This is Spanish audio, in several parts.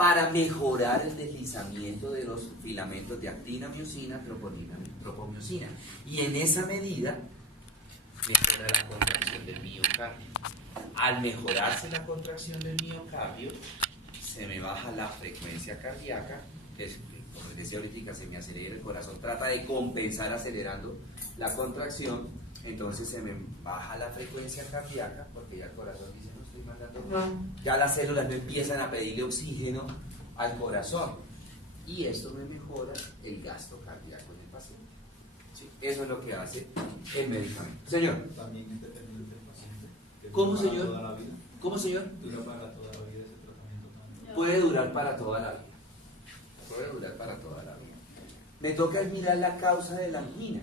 para mejorar el deslizamiento de los filamentos de actina, miosina, tropomiosina. Y en esa medida mejora la contracción del miocardio. Al mejorarse la contracción del miocardio, se me baja la frecuencia cardíaca, que es, como les decía ahorita, se me acelera el corazón, trata de compensar acelerando la contracción, entonces se me baja la frecuencia cardíaca, porque ya el corazón dice, no estoy mandando, ya las células no empiezan a pedirle oxígeno al corazón, y esto me mejora el gasto cardíaco en el paciente. ¿Sí? Eso es lo que hace el medicamento. Señor. También es dependiente del paciente. ¿Cómo, dura señor? Toda la vida. ¿Cómo, señor? Dura para toda la vida ese tratamiento también. Puede durar para toda la vida. Puede durar para toda la vida. Me toca mirar la causa de la angina.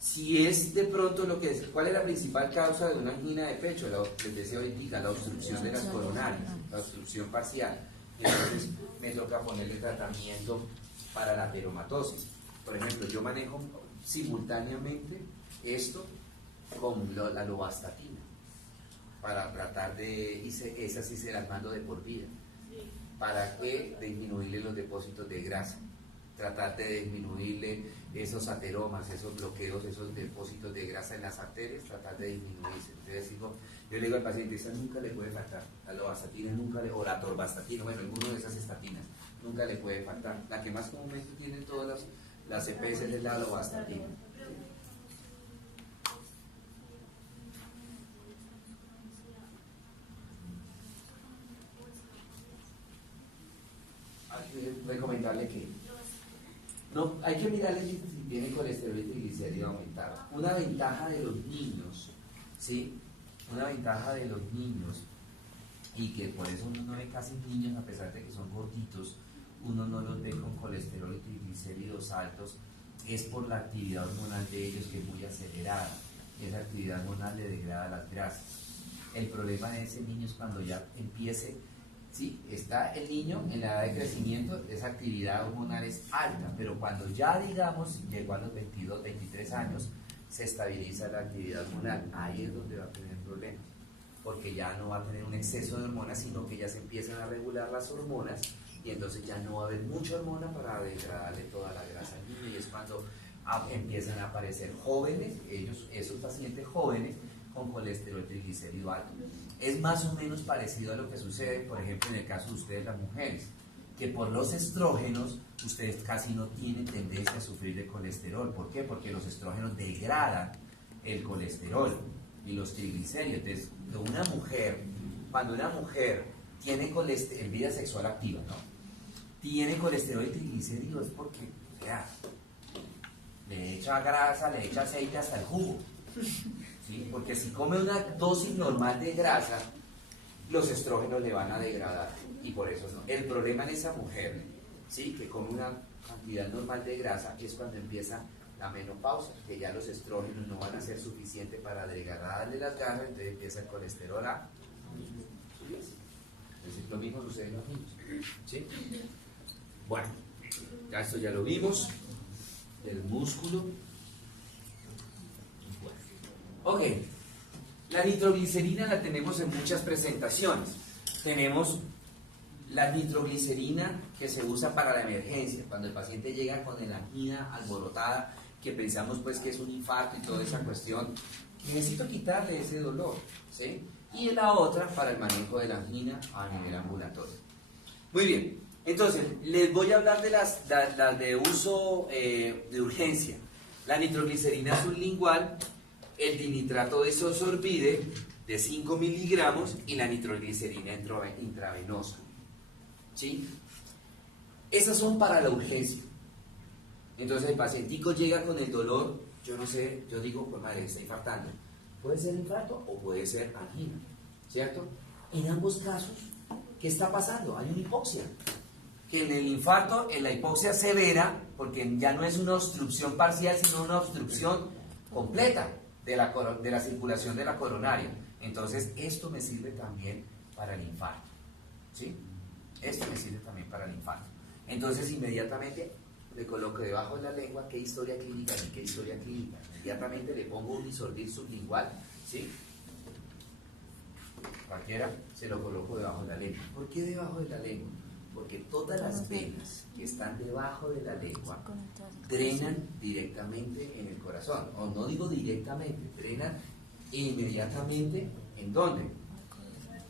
Si es de pronto lo que es, ¿cuál es la principal causa de una angina de pecho? Les decía ahorita, la obstrucción de las coronarias, la obstrucción parcial. Entonces me toca ponerle tratamiento para la ateromatosis. Por ejemplo, yo manejo simultáneamente esto con la lovastatina para tratar de, esas sí se las mando de por vida, para que disminuirle los depósitos de grasa, tratar de disminuirle esos ateromas, esos bloqueos, esos depósitos de grasa en las arterias, tratar de disminuirse. Entonces yo le digo al paciente, esa nunca le puede faltar, la lovastatina nunca le, o la torvastatina, bueno, alguna de esas estatinas, nunca le puede faltar. La que más comúnmente tienen todas las EPS es la lovastatina. Recomendarle que no, hay que mirarle si tiene colesterol y triglicéridos aumentados. Una ventaja de los niños, ¿sí? Una ventaja de los niños, y que por eso uno no ve casi niños, a pesar de que son gorditos, uno no los ve con colesterol y triglicéridos altos, es por la actividad hormonal de ellos, que es muy acelerada. Esa actividad hormonal le degrada las grasas. El problema de ese niño es cuando ya empiece. Sí, está el niño en la edad de crecimiento, esa actividad hormonal es alta, pero cuando ya, digamos, llegó a los 22, 23 años, se estabiliza la actividad hormonal. Ahí es donde va a tener problemas, porque ya no va a tener un exceso de hormonas, sino que ya se empiezan a regular las hormonas, y entonces ya no va a haber mucha hormona para degradarle toda la grasa al niño, y es cuando empiezan a aparecer jóvenes, esos pacientes jóvenes, con colesterol triglicérido alto. Es más o menos parecido a lo que sucede, por ejemplo, en el caso de ustedes, las mujeres, que por los estrógenos ustedes casi no tienen tendencia a sufrir de colesterol. ¿Por qué? Porque los estrógenos degradan el colesterol y los triglicéridos. Entonces, cuando una mujer tiene colesterol en vida sexual activa, ¿no?, tiene colesterol y triglicéridos, es porque, o sea, le echa grasa, le echa aceite hasta el jugo. ¿Sí? Porque si come una dosis normal de grasa, los estrógenos le van a degradar, y por eso no. El problema en esa mujer, ¿sí?, que come una cantidad normal de grasa, es cuando empieza la menopausia, que ya los estrógenos no van a ser suficientes para degradarle las grasas, entonces empieza el colesterol a subirse. Entonces lo mismo sucede en los niños, ¿sí? Bueno, ya esto ya lo vimos, del músculo. Ok, la nitroglicerina la tenemos en muchas presentaciones. Tenemos la nitroglicerina que se usa para la emergencia, cuando el paciente llega con la angina alborotada, que pensamos pues que es un infarto y toda esa cuestión, que necesito quitarle ese dolor, ¿sí? Y la otra para el manejo de la angina a nivel ambulatorio. Muy bien, entonces les voy a hablar de las de uso de urgencia. La nitroglicerina sublingual, el dinitrato de isosorbide de 5 miligramos y la nitroglicerina intravenosa, ¿sí? Esas son para la urgencia. Entonces el pacientico llega con el dolor, yo no sé, yo digo, pues madre, está infartando. Puede ser infarto o puede ser angina, ¿cierto? En ambos casos, ¿qué está pasando? Hay una hipoxia. Que en el infarto, en la hipoxia severa, porque ya no es una obstrucción parcial, sino una obstrucción completa de la circulación de la coronaria. Entonces esto me sirve también para el infarto, ¿sí? Esto me sirve también para el infarto. Entonces inmediatamente le coloco debajo de la lengua qué historia clínica y qué historia clínica. Inmediatamente le pongo un disolvir sublingual, ¿sí? Cualquiera se lo coloco debajo de la lengua. ¿Por qué debajo de la lengua? porque todas las venas que están debajo de la lengua drenan directamente en el corazón, o no digo directamente, drenan inmediatamente. ¿En dónde?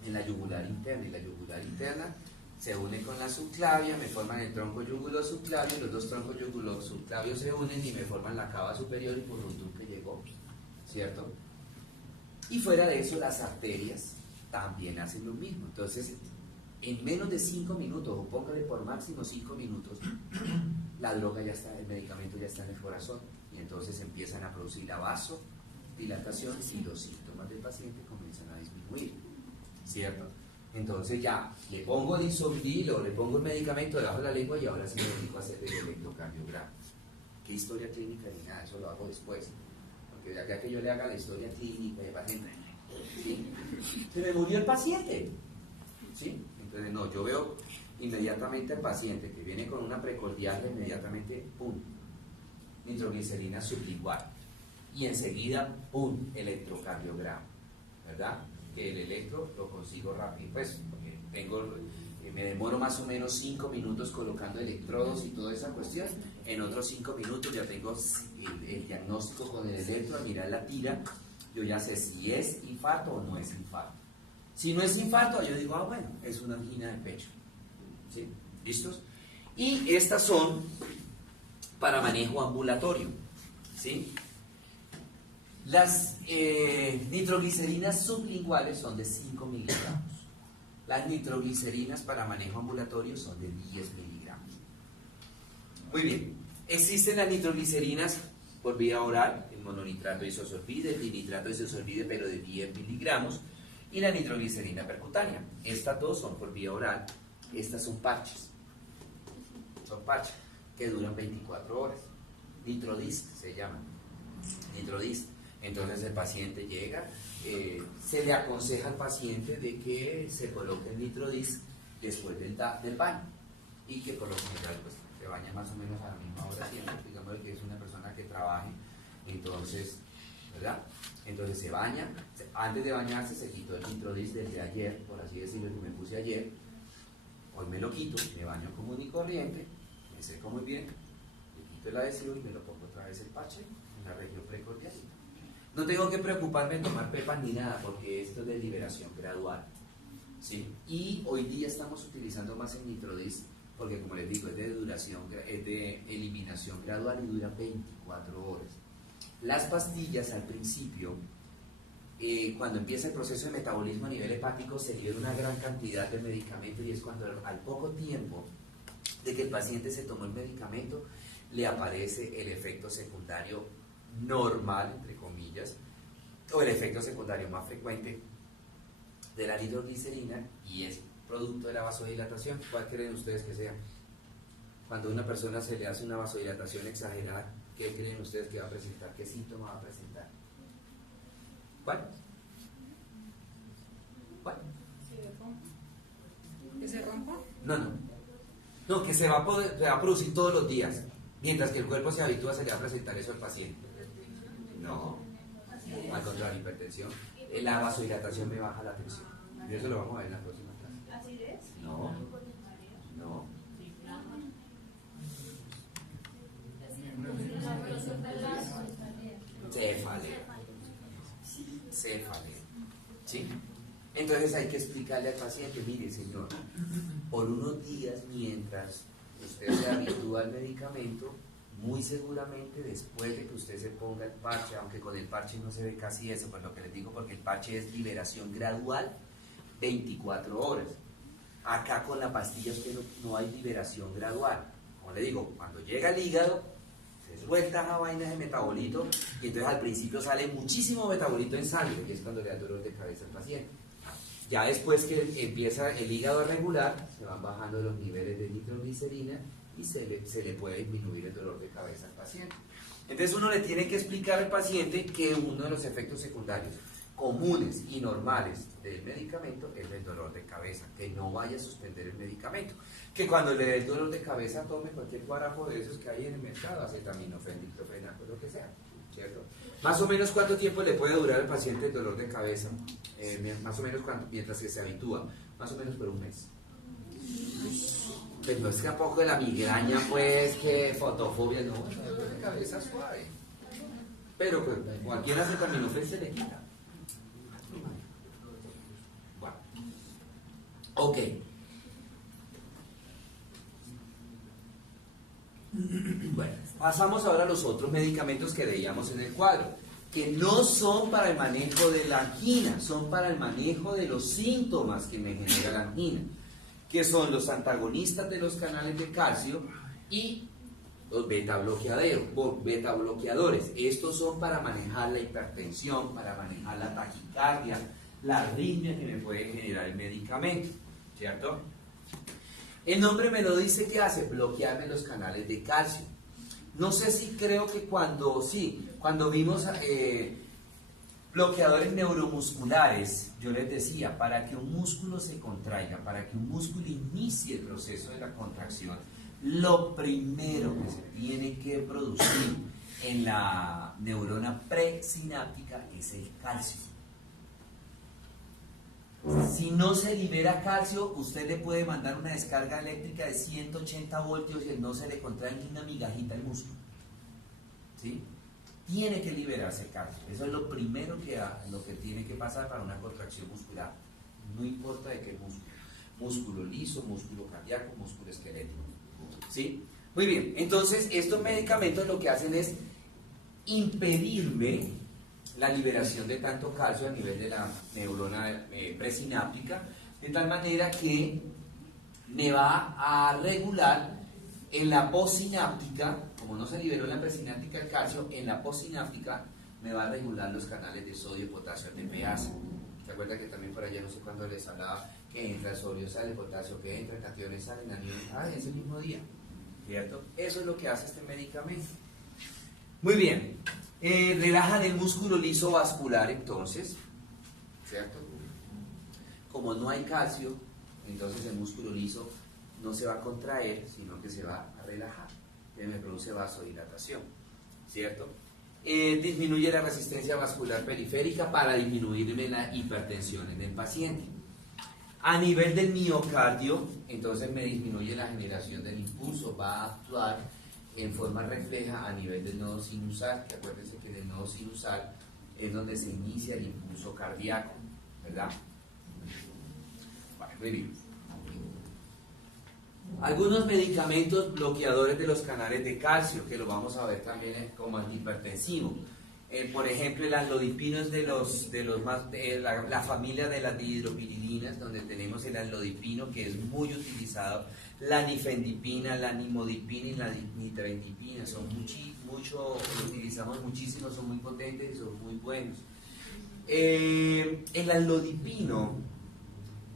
En la yugular interna, y la yugular interna se une con la subclavia, me forman el tronco yugulo-subclavio, los dos troncos yugulo-subclavios se unen y me forman la cava superior y por un que llegó, ¿cierto? Y fuera de eso, las arterias también hacen lo mismo. Entonces, en menos de 5 minutos, o póngale por máximo 5 minutos, la droga ya está, el medicamento ya está en el corazón, y entonces empiezan a producir la vasodilatación y los síntomas del paciente comienzan a disminuir, ¿cierto? Entonces ya le pongo el Isovidil o le pongo el medicamento debajo de la lengua y ahora sí me dedico a hacer el electrocardiograma. ¿Qué historia clínica ni nada? Eso lo hago después. Porque de acá que yo le haga la historia clínica de paciente, ¿sí? Se me murió el paciente, ¿sí? Entonces no, yo veo inmediatamente al paciente que viene con una precordial, inmediatamente, pum, nitroglicerina sublingual. Y enseguida, pum, electrocardiograma, ¿verdad? Que el electro lo consigo rápido, pues me demoro más o menos 5 minutos colocando electrodos y toda esa cuestión. En otros 5 minutos ya tengo el diagnóstico con el electro, al mirar la tira, yo ya sé si es infarto o no es infarto. Si no es infarto, yo digo, bueno, es una angina de pecho. ¿Sí? ¿Listos? Y estas son para manejo ambulatorio, ¿sí? Las nitroglicerinas sublinguales son de 5 miligramos. Las nitroglicerinas para manejo ambulatorio son de 10 miligramos. Muy bien. Existen las nitroglicerinas por vía oral, el mononitrato isosorbide, el dinitrato isosorbide, pero de 10 miligramos, y la nitroglicerina percutánea. Estas dos son por vía oral. Estas son parches. Son parches que duran 24 horas. Nitrodist se llama. Nitrodist. Entonces el paciente llega, se le aconseja al paciente de que se coloque el Nitrodist después del baño, y que por lo general pues, se baña más o menos a la misma hora siempre, digamos que es una persona que trabaje, entonces, ¿verdad? Entonces se baña, antes de bañarse se quitó el Nitrodist del de ayer, por así decirlo, que me puse ayer, hoy me lo quito, me baño común y corriente, me seco muy bien, le quito el adhesivo y me lo pongo otra vez el parche en la región precordial. No tengo que preocuparme de tomar pepas ni nada, porque esto es de liberación gradual, ¿sí? Y hoy día estamos utilizando más el Nitrodist, porque como les digo, es de eliminación gradual y dura 24 horas. Las pastillas al principio, cuando empieza el proceso de metabolismo a nivel hepático, se libera una gran cantidad de medicamento, y es cuando al poco tiempo de que el paciente se tomó el medicamento, le aparece el efecto secundario normal, entre comillas, o el efecto secundario más frecuente de la nitroglicerina, y es producto de la vasodilatación. ¿Cuál creen ustedes que sea? Cuando a una persona se le hace una vasodilatación exagerada, ¿qué creen ustedes que va a presentar? ¿Qué síntoma va a presentar? ¿Cuál? ¿Cuál? ¿Que se rompa? No, que se va a producir todos los días. Mientras que el cuerpo se habitúa, se le va a presentar eso al paciente. No, al contrario, hipertensión. La vasodilatación me baja la tensión. Y eso lo vamos a ver en la próxima clase. ¿Acidez? No. Cefalea. ¿Sí? Entonces hay que explicarle al paciente, mire señor, por unos días mientras usted se habitúa al medicamento, muy seguramente después de que usted se ponga el parche, aunque con el parche no se ve casi eso, pues lo que les digo, porque el parche es liberación gradual, 24 horas. Acá con la pastilla usted no hay liberación gradual. Como le digo, cuando llega el hígado, se suelta esa vaina de metabolito, y entonces al principio sale muchísimo metabolito en sangre, que es cuando le da dolor de cabeza al paciente. Ya después que empieza el hígado a regular, se van bajando los niveles de nitroglicerina y se le puede disminuir el dolor de cabeza al paciente. Entonces uno le tiene que explicar al paciente que uno de los efectos secundarios comunes y normales del medicamento es el dolor de cabeza, que no vaya a suspender el medicamento, que cuando le dé el dolor de cabeza tome cualquier guarapo de esos que hay en el mercado, acetaminofén, diclofenaco, lo que sea, ¿cierto? Más o menos ¿cuánto tiempo le puede durar al paciente el dolor de cabeza? Más o menos mientras que se habitúa, más o menos por un mes. Pues no es que a poco de la migraña, pues, que fotofobia, no, es una dolor de cabeza suave. Pero pues, cualquier acetaminofén se le quita. Bueno, ok. Bueno, pasamos ahora a los otros medicamentos que veíamos en el cuadro, que no son para el manejo de la angina, son para el manejo de los síntomas que me genera la angina, que son los antagonistas de los canales de calcio y los beta-bloqueadores. Estos son para manejar la hipertensión, para manejar la taquicardia, la arritmia que me puede generar el medicamento, ¿cierto? El nombre me lo dice que hace bloquearme los canales de calcio. No sé si creo que cuando vimos bloqueadores neuromusculares, yo les decía, para que un músculo se contraiga, para que un músculo inicie el proceso de la contracción, lo primero que se tiene que producir en la neurona presináptica es el calcio. Si no se libera calcio, usted le puede mandar una descarga eléctrica de 180 voltios y no se le contrae ni una migajita al músculo. ¿Sí? Tiene que liberarse calcio. Eso es lo primero lo que tiene que pasar para una contracción muscular. No importa de qué músculo. Músculo liso, músculo cardíaco, músculo esquelético. ¿Sí? Muy bien. Entonces, estos medicamentos lo que hacen es impedirme la liberación de tanto calcio a nivel de la neurona presináptica, de tal manera que me va a regular en la postsináptica, como no se liberó en la presináptica el calcio, en la postsináptica me va a regular los canales de sodio, potasio, ATPase. ¿Se acuerdan que también por allá, no sé cuándo les hablaba, que entra sodio, sale potasio, que entra cationes, salen aniones, ese mismo día, ¿cierto? Eso es lo que hace este medicamento. Muy bien. Relajan el músculo liso vascular, entonces, ¿cierto? Como no hay calcio, entonces el músculo liso no se va a contraer, sino que se va a relajar, que me produce vasodilatación, ¿cierto? Disminuye la resistencia vascular periférica para disminuirme la hipertensión en el paciente. A nivel del miocardio, entonces me disminuye la generación del impulso, va a actuar en forma refleja a nivel del nodo sinusal, que acuérdense que en el nodo sinusal es donde se inicia el impulso cardíaco, ¿verdad? Vale, muy bien. Algunos medicamentos bloqueadores de los canales de calcio, que lo vamos a ver también como antihipertensivo. Por ejemplo, el amlodipino es de los más, la familia de las dihidropirilinas, donde tenemos el amlodipino, que es muy utilizado, la nifedipina, la nimodipina y la nitradipina, son lo utilizamos muchísimo, son muy potentes y son muy buenos. El amlodipino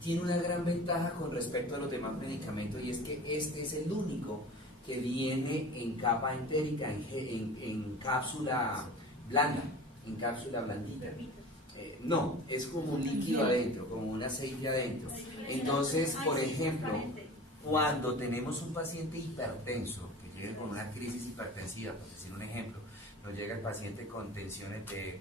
tiene una gran ventaja con respecto a los demás medicamentos, y es que este es el único que viene en capa entérica, en cápsula blanda, en cápsula blandita. No, es como un líquido adentro, como un aceite adentro. Entonces, por ejemplo, cuando tenemos un paciente hipertenso que llega con una crisis hipertensiva, por decir un ejemplo, nos llega el paciente con tensiones de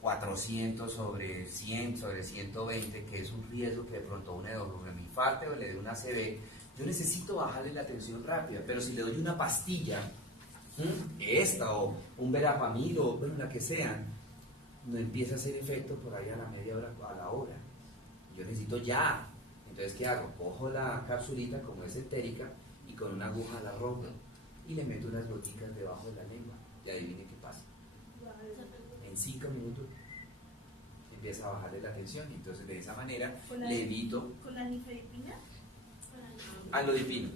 400 sobre 100, sobre 120, que es un riesgo que de pronto una de dos me infarte o le dé una ACV, yo necesito bajarle la tensión rápida, pero si le doy una pastilla, esta o un verapamil o bueno, la que sea, no empieza a hacer efecto por ahí a la media hora, a la hora. Yo necesito ya. Entonces, ¿qué hago? Cojo la capsulita, como es entérica, y con una aguja la rompo y le meto unas goticas debajo de la lengua. Y adivine qué pasa. En 5 minutos empieza a bajarle la tensión, y entonces de esa manera le evito. ¿Con la nifedipina? Amlodipino.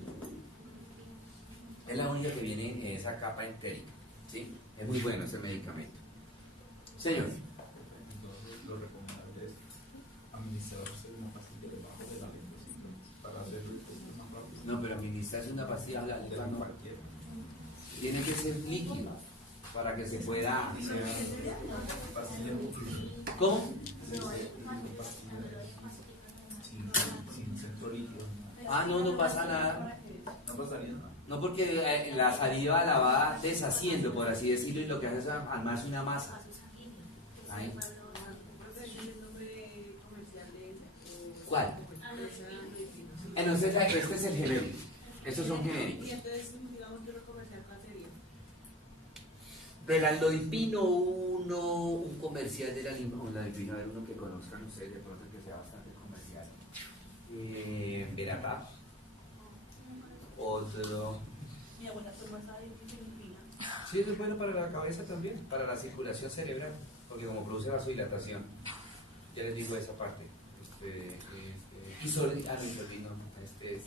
Es la única que viene en esa capa entérica, ¿sí? Es muy bueno ese medicamento. Señor. Entonces, lo recomendable es administrarse una pastilla debajo de la lengua para hacer el proceso más rápido. No, pero administrarse una pastilla a la lengua no. Cualquiera. Tiene que ser líquido para que se pueda. Pastilla ¿Cómo? sin centro líquido. Ah, no pasa nada. No pasaría nada. No, porque la saliva la va deshaciendo, por así decirlo, y lo que hace es armarse una masa. Ahí. ¿Cuál? Entonces, este es el genérico. Estos son genéricos. Y entonces, digamos, de lo comercial, ¿cuál sería? Del aldolipino, un comercial del aldolipino, a ver uno que conozcan ustedes, de pronto que sea bastante comercial. Veratá. Otro. Mi abuela toma esa de Filipina. Sí, eso es bueno para la cabeza también, para la circulación cerebral, porque como produce vasodilatación, ya les digo esa parte. Este es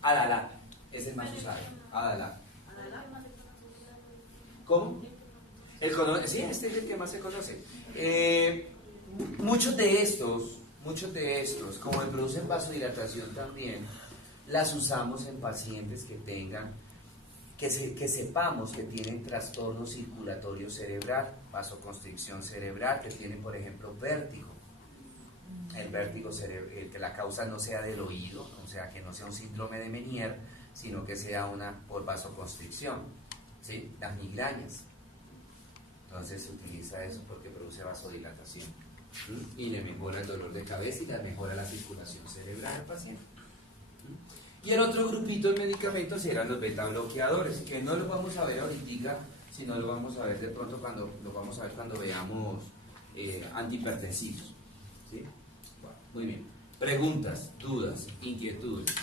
Adalá, es el más usado. Adalá. ¿Cómo? Sí, este es el que más se conoce. Muchos de estos, como producen vasodilatación también, las usamos en pacientes que tengan, que sepamos que tienen trastorno circulatorio cerebral, vasoconstricción cerebral, que tienen, por ejemplo, vértigo. El vértigo que la causa no sea del oído, o sea, que no sea un síndrome de Meniere, sino que sea una por vasoconstricción, ¿sí? Las migrañas. Entonces se utiliza eso porque produce vasodilatación y le mejora el dolor de cabeza y le mejora la circulación cerebral al paciente. Y el otro grupito de medicamentos eran los beta bloqueadores, que no los vamos a ver ahorita, sino lo vamos a ver de pronto cuando veamos antihipertensivos. ¿Sí? Bueno, muy bien. Preguntas, dudas, inquietudes.